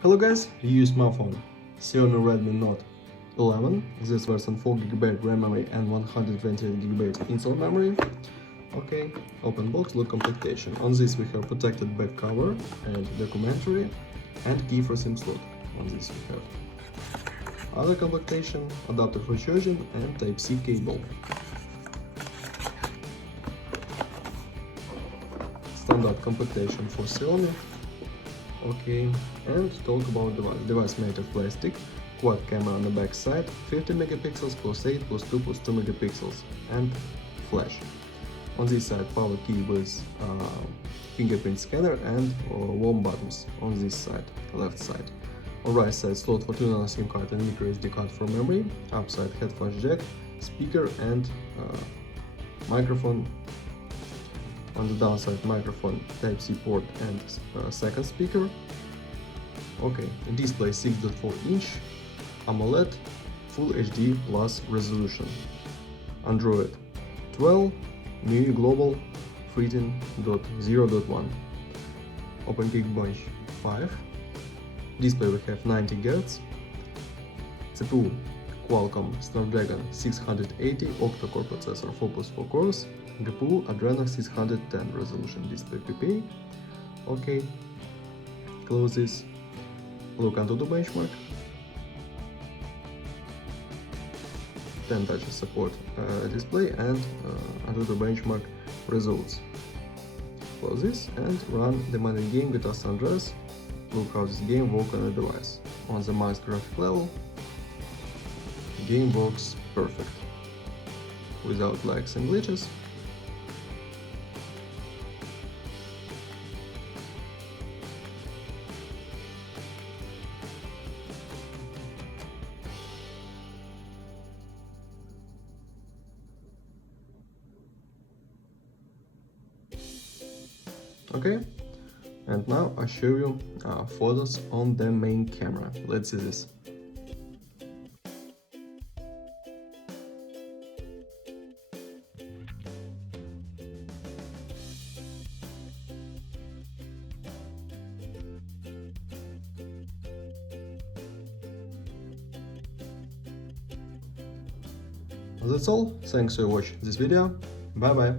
Hello guys, you use my phone, Xiaomi Redmi Note 11. This version 4GB RAM memory and 128GB internal memory. Okay, open box, look completion. On this we have protected back cover and documentary and key for SIM slot. On this we have other completion, adapter for charging and Type-C cable. Standard completion for Xiaomi. Okay, and talk about device. Device made of plastic, quad camera on the back side, 50 megapixels plus 8 plus 2 plus 2 megapixels, and flash. On this side, power key with fingerprint scanner and warm buttons on this side, left side. On right side, slot for 2 SIM card and micro SD card for memory, upside head flash jack, speaker and microphone. On the downside, microphone, Type-C port and second speaker. Okay, display 6.4 inch, AMOLED, Full HD plus resolution. Android 12, MIUI Global 13.0.1. Open Geekbench 5. Display we have 90 Hz. CPU Qualcomm Snapdragon 680 octa-core processor 4+4 cores. GPU Adreno 610 resolution display PPA. Okay, close this. Look onto the benchmark. 10 touches support display and onto the benchmark results. Close this and run the demanding game GTA San Andreas. Look how this game works on the device. On the max graphic level, the game works perfect, without lags and glitches. Okay, and now I show you photos on the main camera. Let's see this. That's all. Thanks for watching this video. Bye bye.